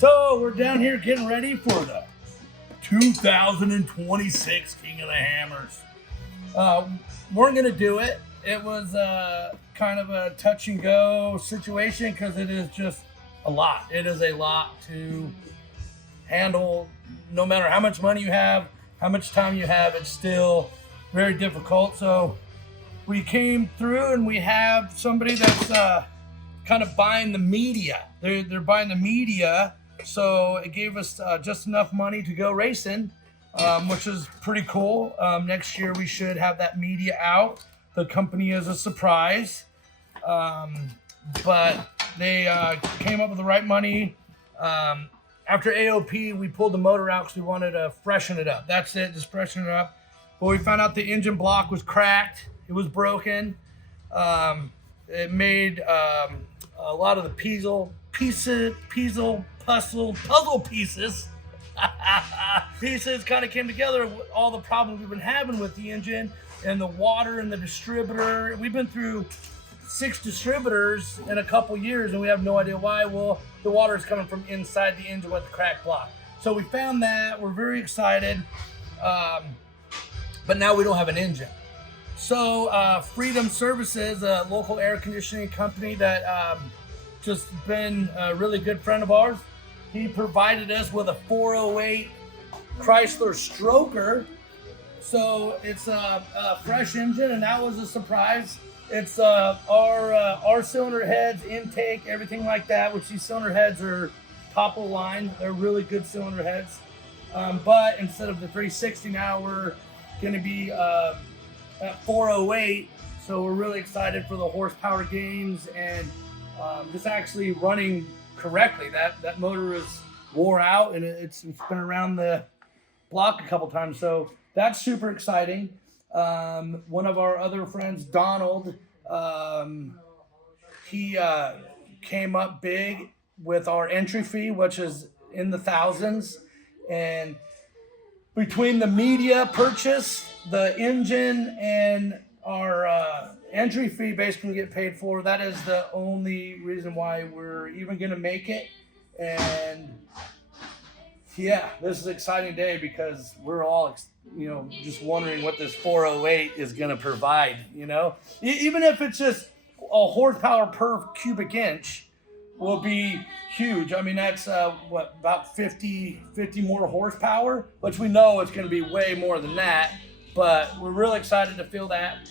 So we're down here getting ready for the 2026 King of the Hammers. We're gonna do it. It was kind of a touch and go situation because it is just a lot. It is a lot to handle. No matter how much money you have, how much time you have, it's still very difficult. So we came through and we have somebody that's kind of buying the media. They're buying the media. So it gave us just enough money to go racing, which is pretty cool. Next year we should have that media out. The company is a surprise, but they came up with the right money. After AOP, we pulled the motor out because we wanted to freshen it up. That's it, just freshen it up. But we found out the engine block was cracked. It was broken. It made a lot of the puzzle pieces kind of came together with all the problems we've been having with the engine and the water and the distributor. We've been through 6 distributors in a couple years and we have no idea why. Well, the water is coming from inside the engine with the cracked block. So we found that. We're very excited, but now we don't have an engine. So Freedom Services, a local air conditioning company that just been a really good friend of ours. He provided us with a 408 Chrysler Stroker. So it's a fresh engine, and that was a surprise. It's our cylinder heads, intake, everything like that, which these cylinder heads are top of the line. They're really good cylinder heads. But instead of the 360 now, we're going to be at 408. So we're really excited for the horsepower gains and just actually running correctly. That motor is wore out and it's been around the block a couple times. So that's super exciting. One of our other friends, Donald, he came up big with our entry fee, which is in the thousands. And between the media purchase, the engine, and our entry fee basically get paid for, that is the only reason why we're even going to make it. And yeah, this is an exciting day because we're all, just wondering what this 408 is going to provide, Even if it's just a horsepower per cubic inch will be huge. I mean, that's about 50 more horsepower, which we know it's going to be way more than that, but we're really excited to feel that.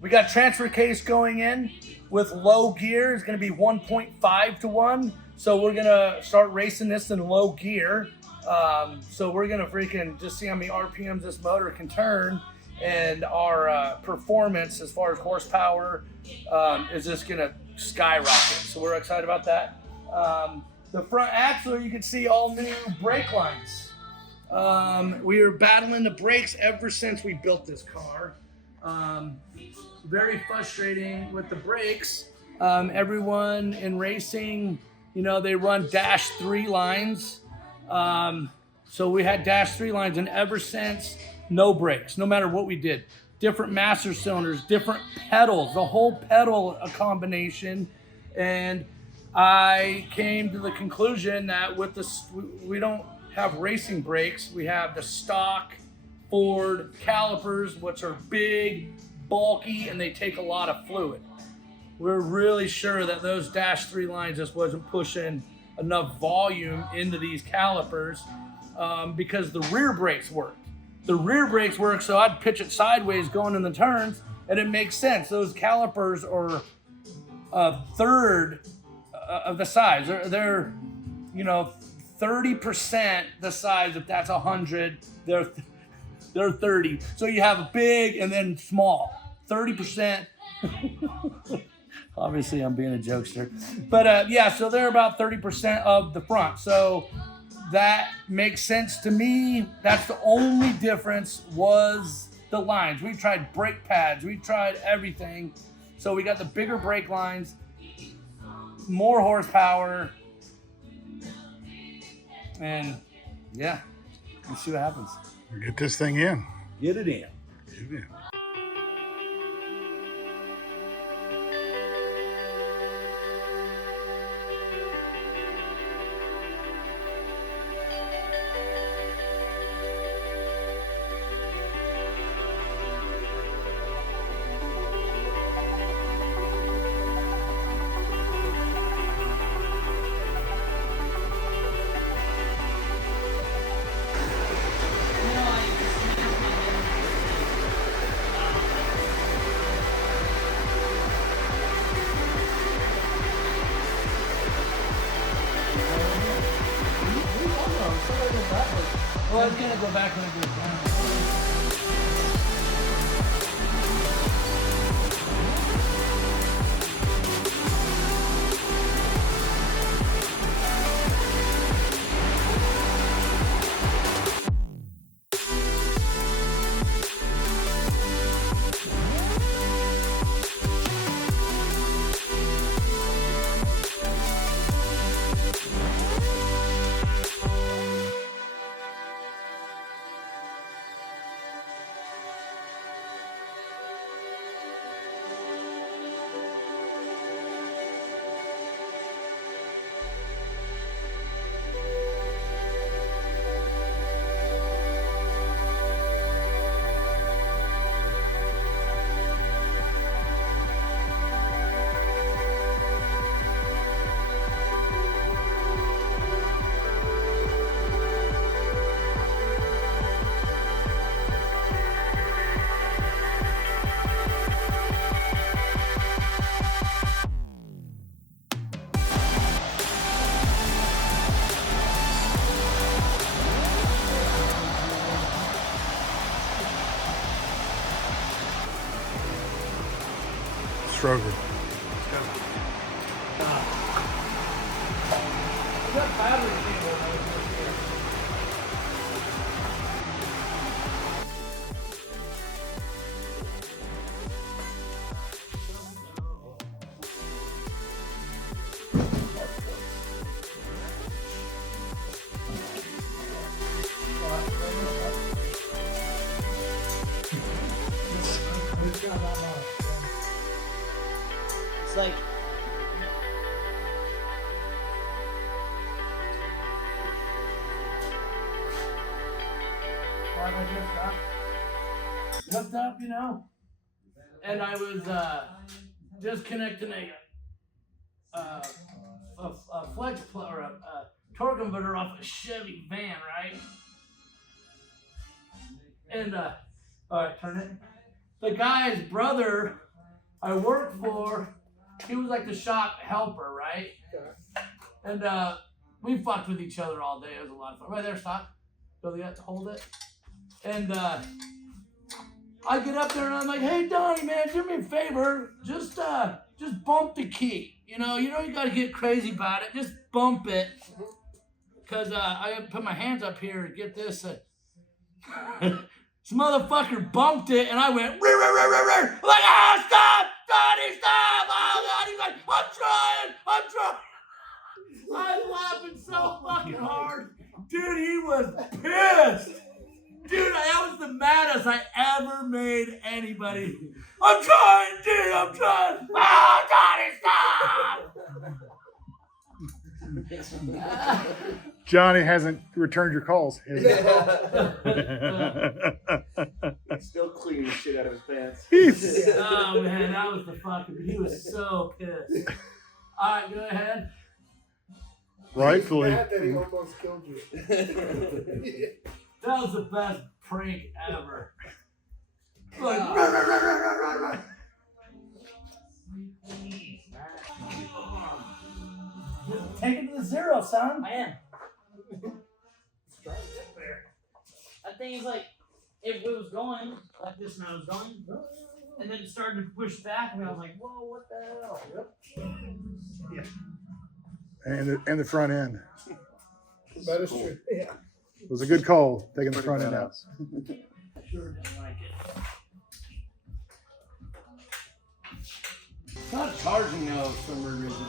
We got transfer case going in with low gear. It's going to be 1.5 to 1. So we're going to start racing this in low gear. So we're going to freaking just see how many RPMs this motor can turn, and our performance as far as horsepower is just going to skyrocket. So we're excited about that. The front axle, you can see all new brake lines. We were battling the brakes ever since we built this car. Very frustrating with the brakes. Everyone in racing, they run -3 lines. So we had -3 lines, and ever since, no brakes, no matter what we did. Different master cylinders, different pedals, the whole pedal combination. And I came to the conclusion that with this, we don't have racing brakes. We have the stock Ford calipers, which are big, bulky, and they take a lot of fluid. We're really sure that those -3 lines just wasn't pushing enough volume into these calipers because the rear brakes work. The rear brakes work, so I'd pitch it sideways going in the turns, and it makes sense. Those calipers are a third of the size. They're 30% the size. If that's 100, they're 30. So you have big and then small. 30%. Obviously, I'm being a jokester. But so they're about 30% of the front. So that makes sense to me. That's the only difference was the lines. We tried brake pads. We tried everything. So we got the bigger brake lines, more horsepower, and yeah, let's see what happens. We'll get this thing in. Get it in. Get it in. Well, I was gonna go back when I go down. Stroger. That fabricating when I was here. It's like Hooked up, you know, and I was disconnecting a flex or a torque converter off a Chevy van, right? And all right, turn it. The guy's brother I worked for, he was like the shop helper, right? And we fucked with each other all day. It was a lot of fun. Right there, stop. Billy, you have to hold it. And I get up there and I'm like, hey Donnie, man, do me a favor, just bump the key. You gotta get crazy about it. Just bump it, cause I put my hands up here to get this. This motherfucker bumped it, and I went, rah, rah, rah, rah, rah. I'm like, ah, stop, Donnie, stop. Oh God, he's like, I'm trying. I was laughing so fucking hard, dude. He was pissed. Dude, that was the maddest I ever made anybody. I'm trying, dude, I'm trying. Oh, Donnie, stop! Johnny hasn't returned your calls. Has he? He's still cleaning shit out of his pants. Oh, man, that was the fucking, he was so pissed. All right, go ahead. Rightfully. Mad that he almost killed you. That was the best prank ever. Like, rah, rah, rah, rah, rah, rah, rah. Take it to the zero, son. I am. That thing is like, if it was going like this and I was going, and then it started to push back, and I was like, whoa, what the hell? And the front end. That is true. Yeah. It was a good call, taking the front end out. Sure didn't like it. It's not charging now for some weird reason.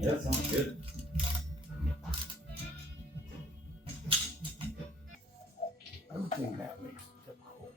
That sounds good. Everything that makes it difficult.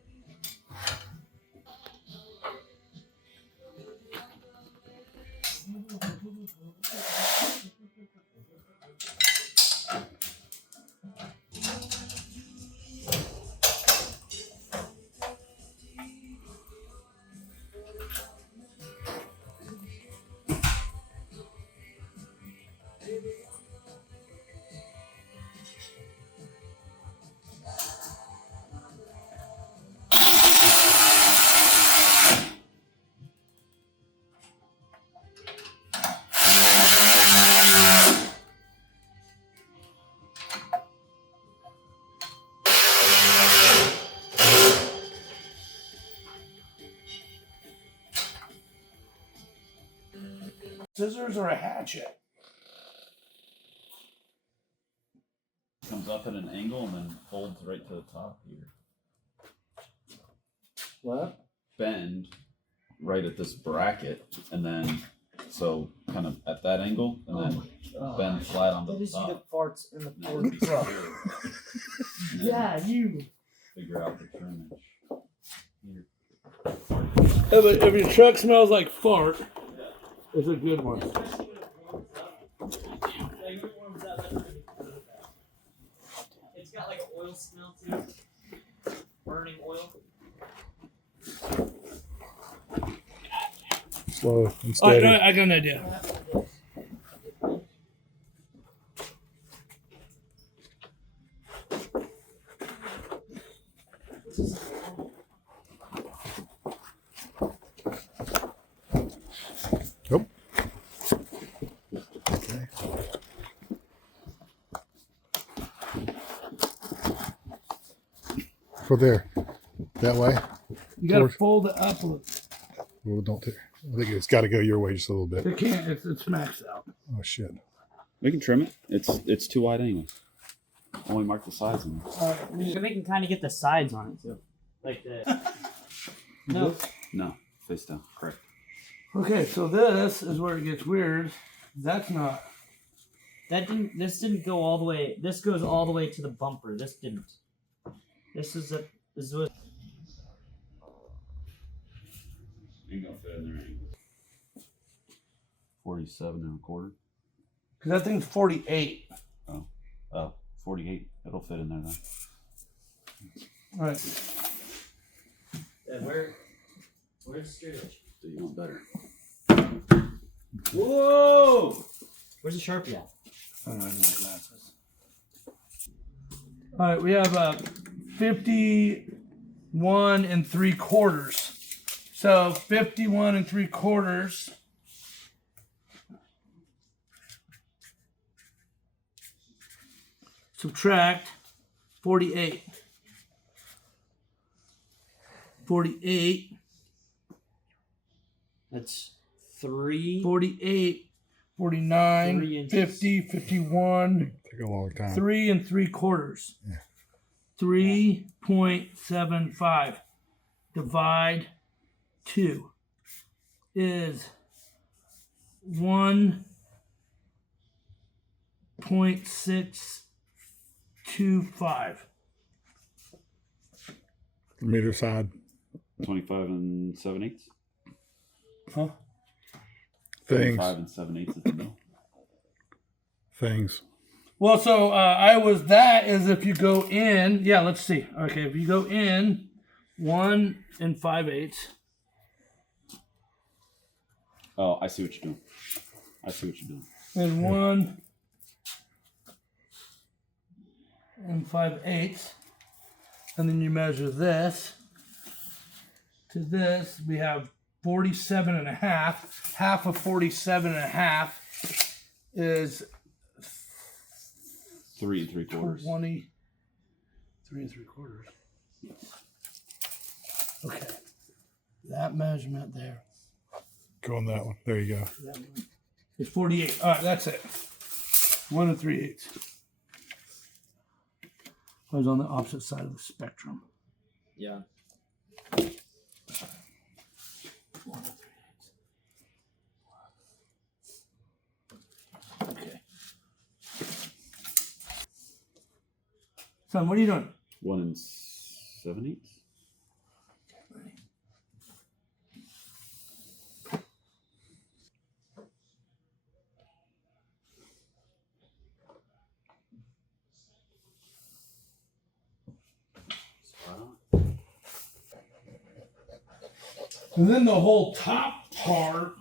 Scissors or a hatchet? Comes up at an angle and then folds right to the top here. What? Bend right at this bracket, and then so kind of at that angle, and then bend flat onto the top. farts in the And then it'd be secure. And then Yeah, you. figure out the trimmage. Here. If your truck smells like fart, it's a good one. It's got like an oil smell too. Burning oil. Slow and Oh, steady. I got an idea. Nope. Okay. Go there. That way. You gotta Forward. fold it up a little. Well, don't. I think it's got to go your way just a little bit. It can't. It's maxed out. Oh shit. We can trim it. It's too wide anyway. Only mark the sides on it. We can kind of get the sides on it too, like the. No. No, face down. Correct. Okay, so this is where it gets weird. That's not. That didn't. This didn't go all the way. This goes all the way to the bumper. This didn't. This is a. This was. Ain't gonna fit in there. 47 1/4. Because that thing's 48. Oh, 48. It'll fit in there then. All right. Where's the straight edge? Do you want better? Whoa! Where's the Sharpie at? I don't know, I need my glasses. All right, we have 51 3/4. So 51 3/4. Subtract 48. 48. That's 3. 48, 49, 3 inches. 50, 51, Take a long time. 3 3/4. Yeah. 3.75 divide 2 is 1.625. Meter side 25 7/8. Huh? things. 25 7/8 at the middle. Things. Well, so I was that is if you go in, yeah, let's see. Okay, if you go in 1 5/8. Oh, I see what you're doing. And 1 5/8, and then you measure this to this. We have 47.5. Half of 47.5 is 3 3/4. 23 3/4. Okay, that measurement there. Go on that one. There you go. It's 48. All right, that's it. 1 3/8. I was on the opposite side of the spectrum. Yeah. 1 3/8. Son, what are you doing? 1 7/8. And then the whole top part.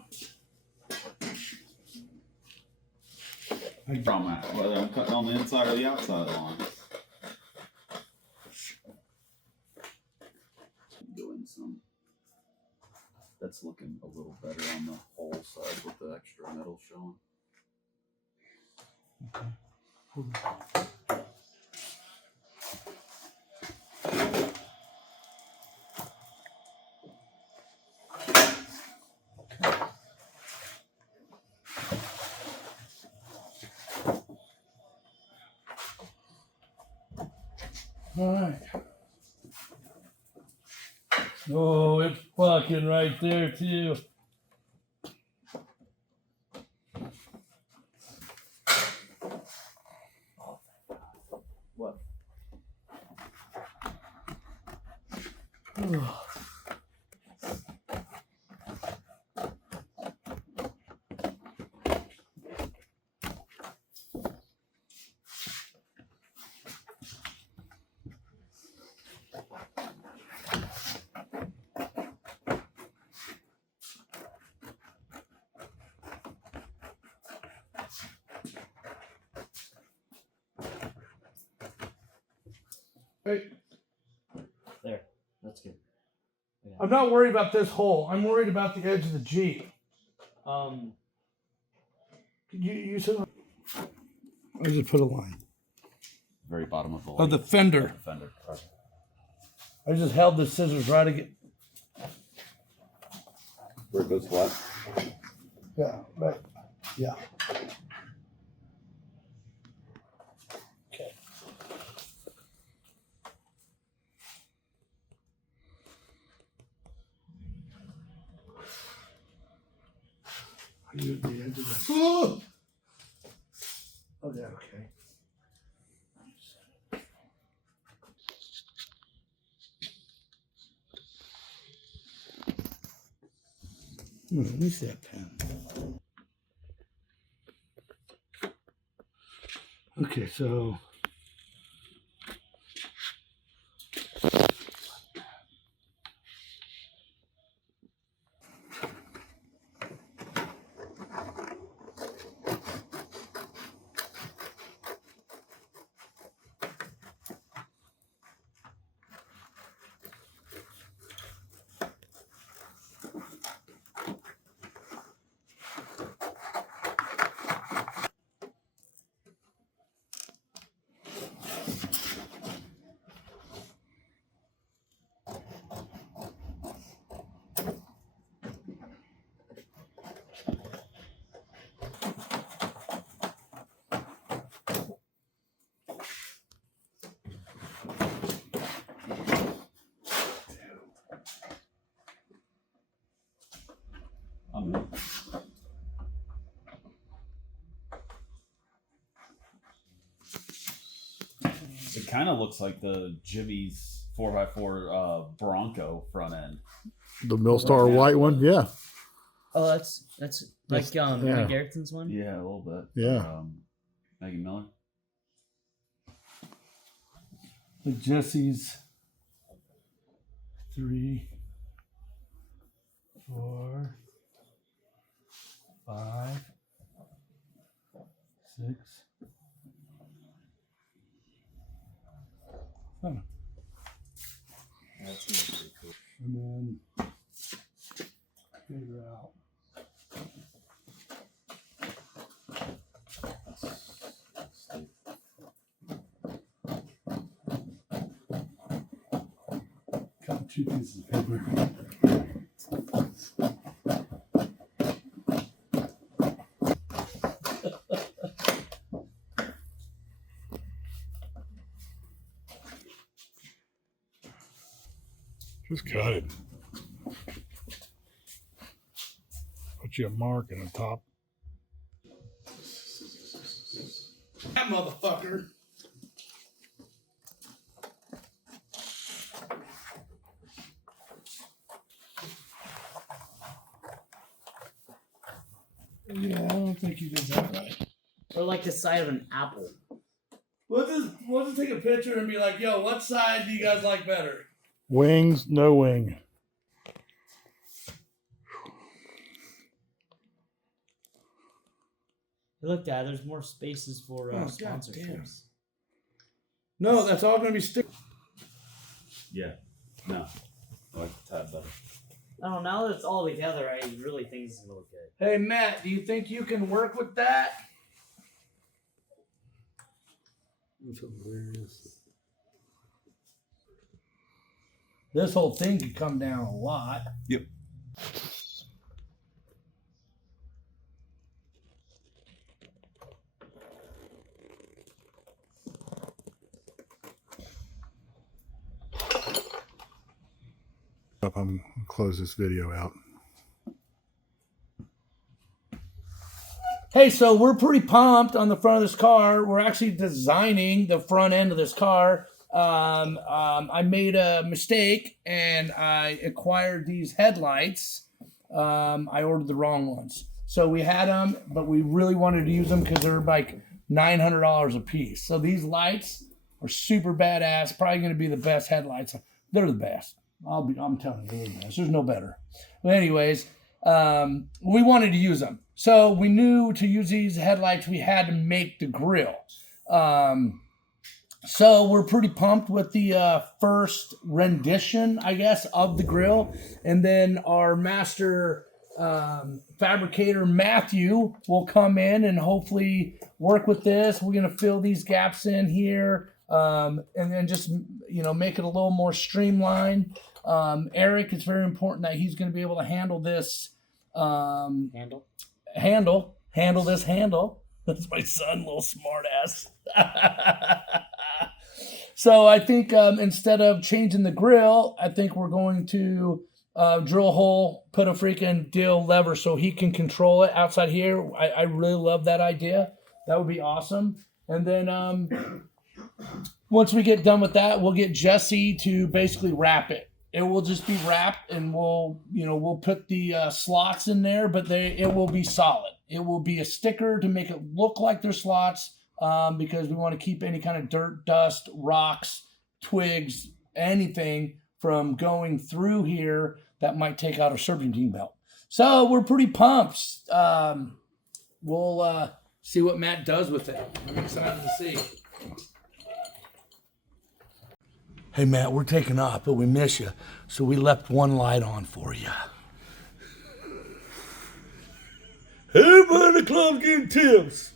From that, whether I'm cutting on the inside or the outside of the line. Doing some. That's looking a little better on the whole side with the extra metal showing. All right. Oh, it's fucking right there too. What? Hey, There. That's good. I'm not worried about this hole. I'm worried about the edge of the Jeep. You said I just put a line. Very bottom of the Oh, the light. fender. Fender. Right. I just held the scissors right again. Where it goes flat. Yeah, right. Yeah. Okay. I use the edge of the. Oh, yeah, okay. Let me see that pen. Okay, so. It kind of looks like the Jimmy's 4x4 Bronco front end. The Millstar white one, yeah. Oh, that's like yeah. Mike Garrison's one. Yeah, a little bit. Yeah. Maggie Miller. The Jesse's 3, 4, 5, 6, 7. That's pretty cool. And then figure out. Got 2 pieces of paper. Just cut it. Put you a mark in the top. That motherfucker. Yeah, I don't think you did that right. Or like the side of an apple. We'll just take a picture and be like, yo, what side do you guys like better? Wings, no wing. Look, Dad, there's more spaces for Oh, sponsorships. goddamn. No, that's all gonna be stick. Yeah. No. I like the tab better. I don't know. Now that it's all together, I really think it's gonna look good. Hey Matt, do you think you can work with that? That's hilarious. This whole thing could come down a lot. Yep. I'm gonna close this video out. Hey, so we're pretty pumped on the front of this car. We're actually designing the front end of this car. I made a mistake and I acquired these headlights. I ordered the wrong ones. So we had them, but we really wanted to use them because they're like $900 a piece. So these lights are super badass. Probably going to be the best headlights. They're the best. I'm telling you, they're the best. There's no better. But anyways, we wanted to use them. So we knew to use these headlights, we had to make the grill. So we're pretty pumped with the first rendition, I guess, of the grill. And then our master fabricator, Matthew, will come in and hopefully work with this. We're going to fill these gaps in here and then just, make it a little more streamlined. Eric, it's very important that he's going to be able to handle this. Handle this handle. That's my son, little smart ass. So I think instead of changing the grill, I think we're going to drill a hole, put a freaking deal lever so he can control it outside here. I really love that idea. That would be awesome. And then once we get done with that, we'll get Jesse to basically wrap it. It will just be wrapped, and we'll put the slots in there, but it will be solid. It will be a sticker to make it look like they're slots, because we want to keep any kind of dirt, dust, rocks, twigs, anything from going through here that might take out our serpentine belt. So we're pretty pumped. We'll see what Matt does with it. I'm excited to see. Hey, Matt, we're taking off, but we miss you, so we left one light on for you. Everybody in the club's getting tips.